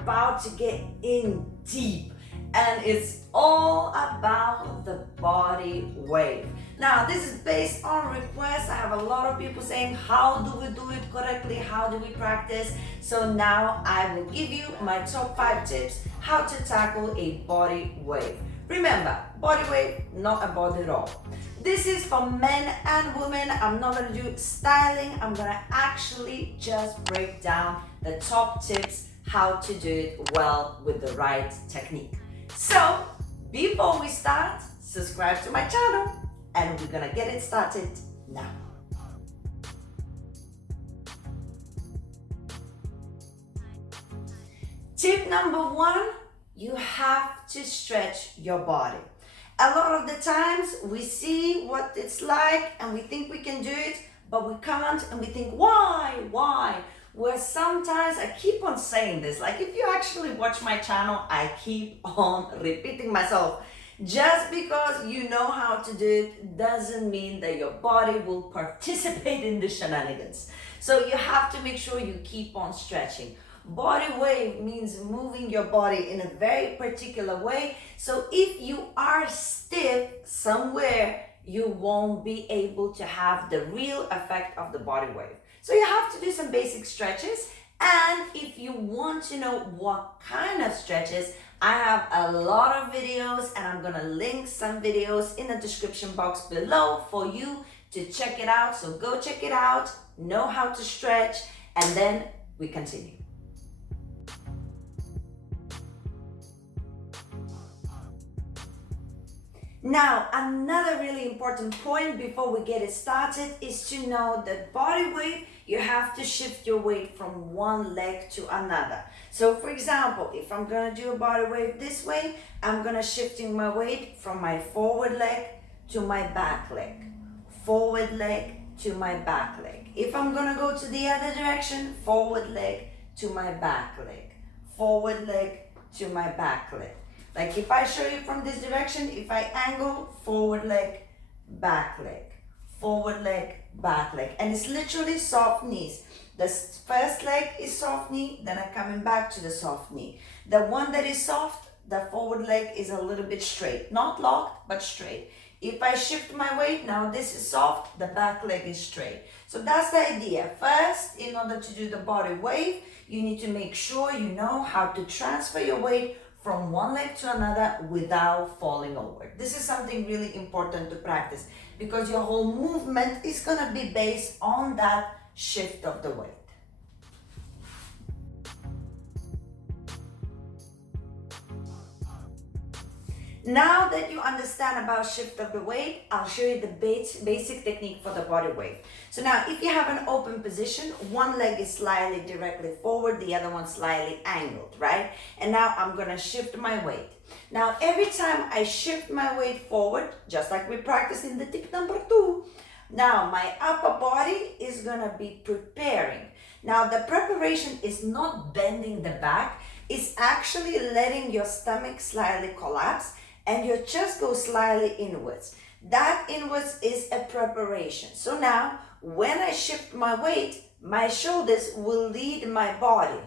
about to get in deep, and it's all about the body wave. Now, this is based on requests. I have a lot of people saying, how do we do it correctly? How do we practice? So now I will give you my top 5 tips how to tackle a body wave. Remember, body wave, not a body roll. This is for men and women. I'm not gonna do styling. I'm gonna actually just break down the top tips how to do it well with the right technique. So, before we start, subscribe to my channel and we're gonna get it started now. Tip number 1, you have to stretch your body. A lot of the times we see what it's like and we think we can do it, but we can't, and we think, why? Where sometimes I keep on saying this, like if you actually watch my channel, I keep on repeating myself. Just because you know how to do it doesn't mean that your body will participate in the shenanigans. So you have to make sure you keep on stretching. Body wave means moving your body in a very particular way. So if you are stiff somewhere, you won't be able to have the real effect of the body wave. So you have to do some basic stretches. And if you want to know what kind of stretches, I have a lot of videos and I'm gonna link some videos in the description box below for you to check it out. So go check it out, know how to stretch, and then we continue. Now, another really important point before we get it started is to know that body weight, you have to shift your weight from one leg to another. So for example, if I'm gonna do a body weight this way, I'm gonna shifting my weight from my forward leg to my back leg. Forward leg to my back leg. If I'm gonna go to the other direction, forward leg to my back leg. Forward leg to my back leg. Like if I show you from this direction, if I angle, forward leg, back leg, forward leg, back leg. And it's literally soft knees. The first leg is soft knee, then I'm coming back to the soft knee. The one that is soft, the forward leg is a little bit straight. Not locked, but straight. If I shift my weight, now this is soft, the back leg is straight. So that's the idea. First, in order to do the body wave, you need to make sure you know how to transfer your weight from one leg to another without falling over. This is something really important to practice because your whole movement is going to be based on that shift of the weight. Now that you understand about shift of the weight, I'll show you the basic technique for the body wave. So now if you have an open position, one leg is slightly directly forward, the other one slightly angled, right? And now I'm gonna shift my weight. Now every time I shift my weight forward, just like we practiced in the tip number 2, now my upper body is gonna be preparing. Now the preparation is not bending the back, it's actually letting your stomach slightly collapse and your chest goes slightly inwards. That inwards is a preparation. So now, when I shift my weight, my shoulders will lead my body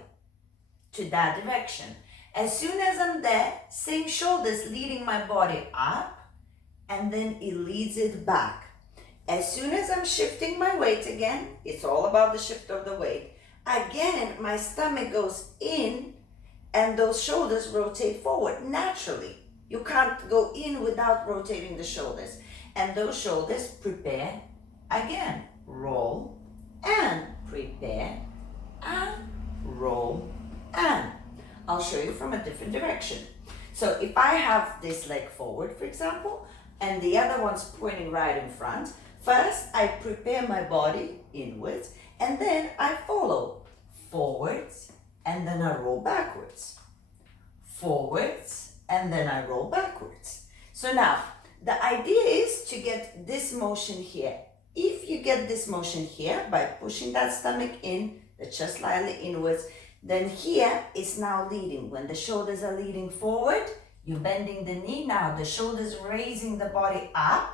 to that direction. As soon as I'm there, same shoulders leading my body up, and then it leads it back. As soon as I'm shifting my weight again, it's all about the shift of the weight. Again, my stomach goes in, and those shoulders rotate forward naturally. You can't go in without rotating the shoulders. And those shoulders prepare again. Roll and prepare and roll and. I'll show you from a different direction. So if I have this leg forward, for example, and the other one's pointing right in front, first I prepare my body inwards and then I follow forwards and then I roll backwards. Forwards and then I roll backwards. So now, the idea is to get this motion here. If you get this motion here by pushing that stomach in, the chest slightly inwards, then here is now leading. When the shoulders are leading forward, you're bending the knee. Now the shoulders raising the body up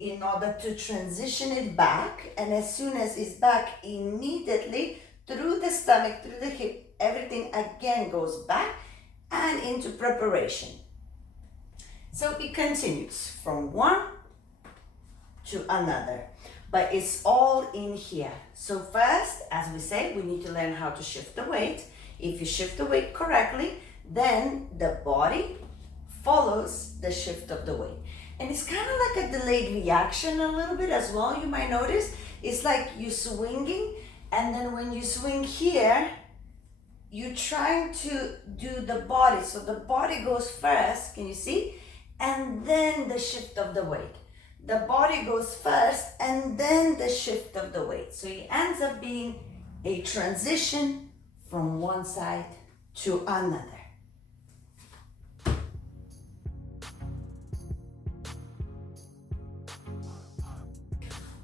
in order to transition it back. And as soon as it's back, immediately through the stomach, through the hip, everything again goes back and into preparation. So it continues from one to another, but it's all in here. So first, as we say, we need to learn how to shift the weight. If you shift the weight correctly, then the body follows the shift of the weight. And it's kind of like a delayed reaction a little bit as well, you might notice. It's like you swinging, and then when you swing here, you're trying to do the body. So the body goes first, can you see? And then the shift of the weight. The body goes first and then the shift of the weight. So it ends up being a transition from one side to another.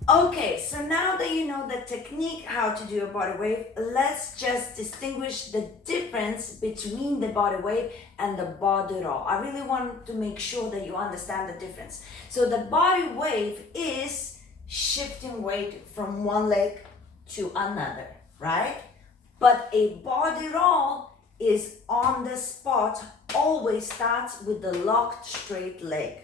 Okay, so now that you know the technique how to do a body wave, let's just distinguish the difference between the body wave and the body roll. I really want to make sure that you understand the difference. So the body wave is shifting weight from one leg to another, right? But a body roll is on the spot, always starts with the locked straight leg.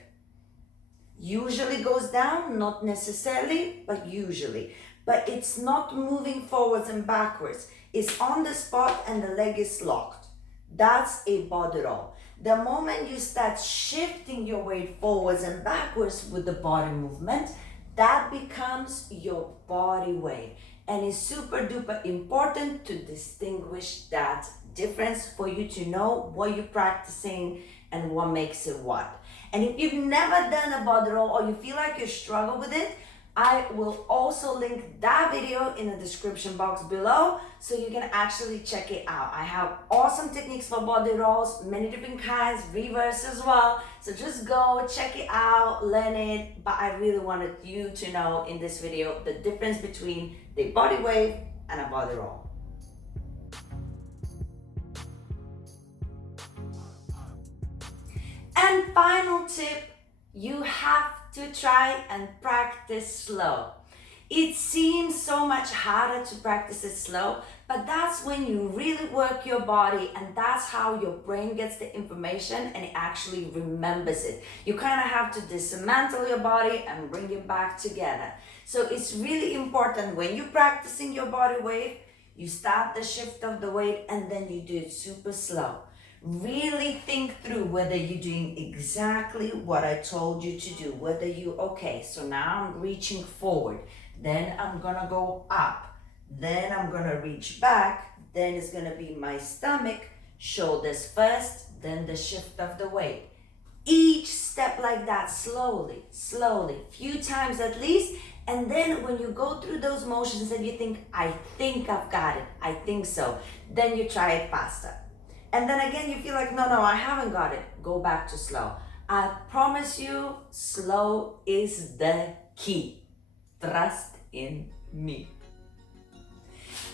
Usually goes down, not necessarily, but usually. But it's not moving forwards and backwards. It's on the spot and the leg is locked. That's a body roll. The moment you start shifting your weight forwards and backwards with the body movement, that becomes your body wave. And it's super duper important to distinguish that difference for you to know what you're practicing and what makes it what. And if you've never done a body roll or you feel like you struggle with it, I will also link that video in the description box below so you can actually check it out. I have awesome techniques for body rolls, many different kinds, reverse as well. So just go check it out, learn it. But I really wanted you to know in this video the difference between the body wave and a body roll. And final tip, you have to try and practice slow. It seems so much harder to practice it slow, but that's when you really work your body, and that's how your brain gets the information and it actually remembers it. You kind of have to dismantle your body and bring it back together. So it's really important when you're practicing your body wave, you start the shift of the weight and then you do it super slow. Really think through whether you're doing exactly what I told you to do, whether you, okay, so now I'm reaching forward, then I'm gonna go up, then I'm gonna reach back, then it's gonna be my stomach, shoulders first, then the shift of the weight. Each step like that, slowly, few times at least, and then when you go through those motions and you think, I think I've got it, I think so, then you try it faster. And then again, you feel like, no, I haven't got it. Go back to slow. I promise you, slow is the key. Trust in me.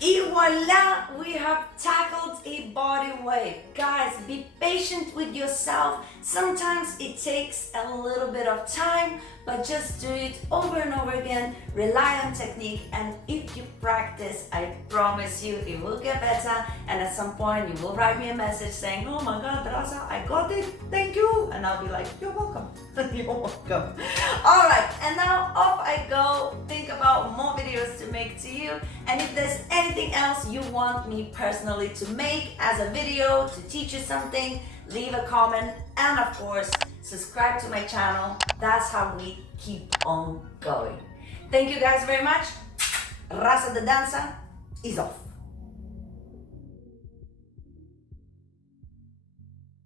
Et voila, we have tackled a body wave. Guys, be patient with yourself. Sometimes it takes a little bit of time, but just do it over and over again. Rely on technique, and if you practice, I promise you it will get better. And at some point, you will write me a message saying, oh my God, Rasa, I got it, thank you. And I'll be like, you're welcome. You're welcome. All right, and now off I go. Think about more videos to make to you. And if there's anything else you want me personally to make as a video to teach you something, leave a comment, and of course, subscribe to my channel. That's how we keep on going. Thank you guys very much. Rasa the dancer is off.